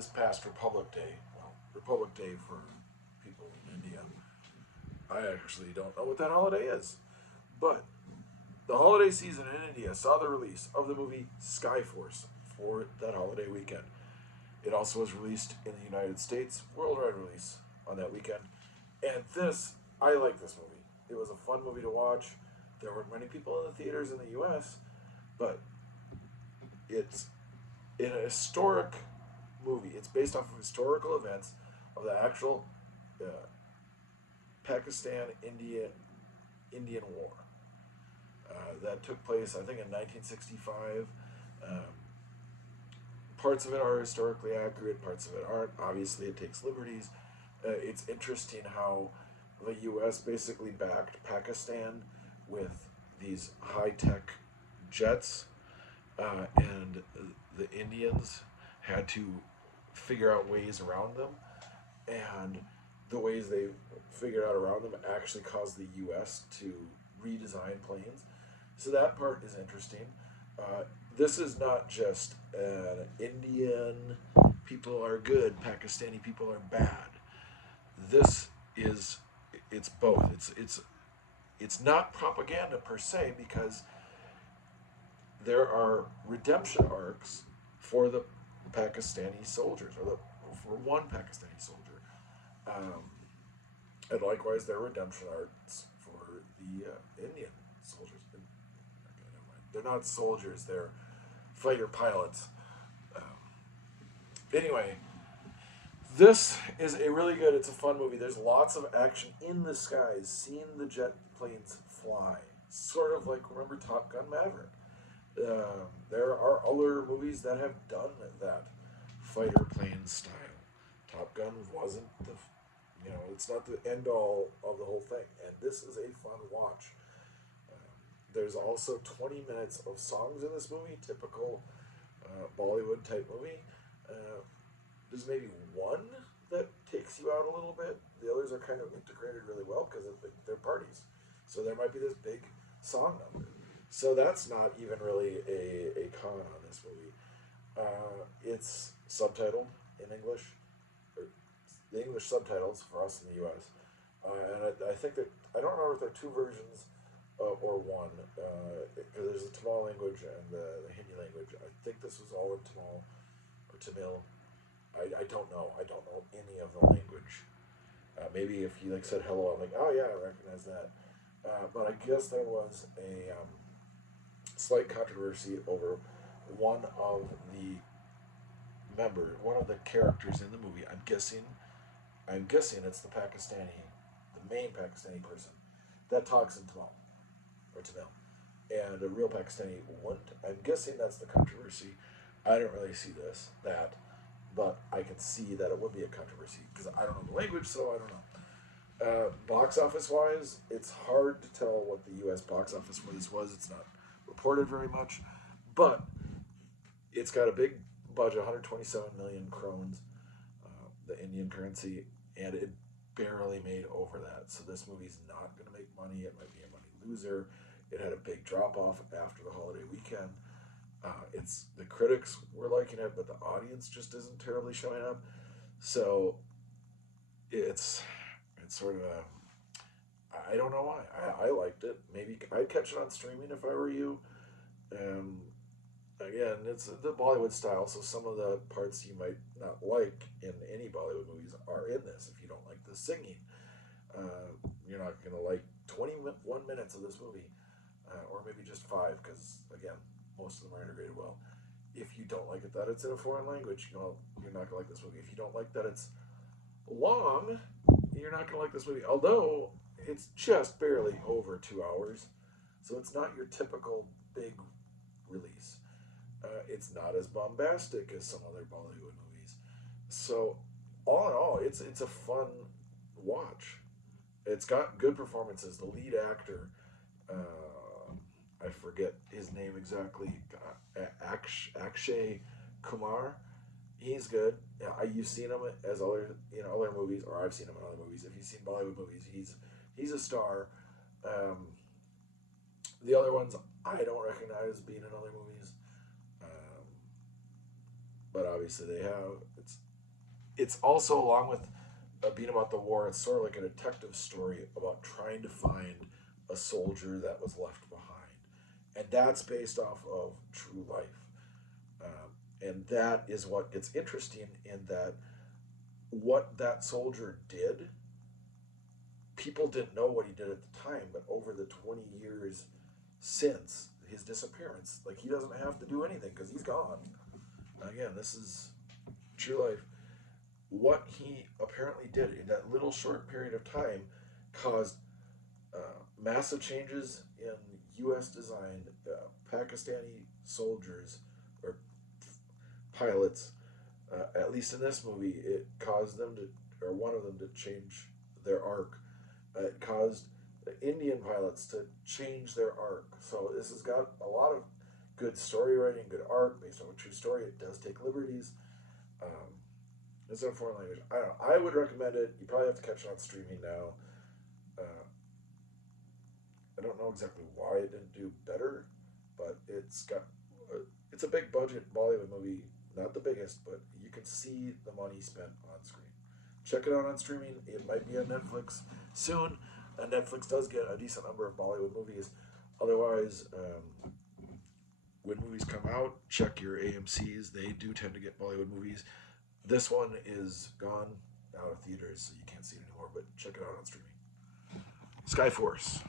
this past Republic Day, well, Republic Day for people in India, I actually don't know what that holiday is. But the holiday season in India saw the release of the movie Skyforce for that holiday weekend. It also was released in the United States, worldwide release on that weekend. And I like this movie. It was a fun movie to watch. There weren't many people in the theaters in the U.S., but it's in a historic movie. It's based off of historical events of the actual uh, Pakistan-Indian War that took place, I think, in 1965. Um, Parts of it are historically accurate, parts of it aren't. Obviously, it takes liberties. It's interesting how the U.S. basically backed Pakistan with these high tech jets, and the Indians had to figure out ways around them. And the ways they figured out around them actually caused the U.S. to redesign planes. So that part is interesting. Uh, this is not just an Indian people are good, Pakistani people are bad. This is it's both. It's not propaganda per se because there are redemption arcs for the Pakistani soldiers or for one Pakistani soldier, um, and likewise there are redemption arcs for the Indian soldiers. Okay, never mind. They're not soldiers; they're fighter pilots. Um, anyway, this is a really good. It's a fun movie. There's lots of action in the skies, seeing the jet planes fly, sort of like remember Top Gun Maverick. There are other movies that have done that fighter plane style. Top Gun wasn't it's not the end all of the whole thing, and this is a fun watch. There's also 20 minutes of songs in this movie, typical Bollywood type movie. Uh, there's maybe one that takes you out a little bit. The others are kind of integrated really well because they're parties. So there might be this big song number. So that's not even really a con on this movie. It's subtitled in English, or the English subtitles for us in the U.S. And I think that I don't remember if there are two versions or one. Because there's the Tamil language and the Hindi language. I think this was all in Tamil or Tamil. I don't know. I don't know any of the language. Maybe if he said hello, I'm like, oh yeah, I recognize that. But I guess there was a slight controversy over one of one of the characters in the movie. I'm guessing it's the main Pakistani person that talks in Tamil or Tamil, and a real Pakistani wouldn't. I'm guessing that's the controversy. I don't really see that, but I can see that it would be a controversy because I don't know the language, so I don't know. Box office wise, it's hard to tell what the U.S. box office for this was. It's not reported very much, but it's got a big budget, 127 million krones, the Indian currency, and it barely made over that. So this movie's not going to make money. It might be a money loser. It had a big drop off after the holiday weekend. It's the critics were liking it, but the audience just isn't terribly showing up. So it's sort of I don't know why. I liked it. Maybe I'd catch it on streaming if I were you. Um, Again, it's the Bollywood style, so some of the parts you might not like in any Bollywood movies are in this. If you don't like the singing, you're not going to like 21 minutes of this movie, or maybe just five, because again, most of them are integrated well. If you don't like it that it's in a foreign language, you're not going to like this movie. If you don't like that it's long, you're not going to like this movie. Although it's just barely over 2 hours, so it's not your typical big release. It's not as bombastic as some other Bollywood movies. So, all in all, it's a fun watch. It's got good performances. The lead actor, I forget his name exactly, Akshay Kumar. He's good. Yeah, you've seen him as other movies, or I've seen him in other movies. If you've seen Bollywood movies, he's a star. Um, the other ones I don't recognize being in other movies. But obviously they have. it's also, along with being about the war, it's sort of like a detective story about trying to find a soldier that was left behind, and that's based off of true life. And that is what gets interesting, in that what that soldier did, people didn't know what he did at the time, but over the 20 years since his disappearance, like, he doesn't have to do anything because he's gone. Again, this is true life. What he apparently did in that little short period of time caused massive changes in U.S. designed Pakistani soldiers or pilots. At least in this movie, it caused them to, or one of them to change their arc. It caused the Indian pilots to change their arc. So this has got a lot of good story writing, good arc based on a true story. It does take liberties. Um, it's in a foreign language. I don't know. I would recommend it. You probably have to catch it on streaming now. Uh, I don't know exactly why it didn't do better, but it's a big budget Bollywood movie. Not the biggest, but you can see the money spent on screen. Check it out on streaming. It might be on Netflix soon. Netflix does get a decent number of Bollywood movies. Otherwise, when movies come out, check your AMCs. They do tend to get Bollywood movies. This one is gone out of theaters, so you can't see it anymore, but check it out on streaming. Skyforce.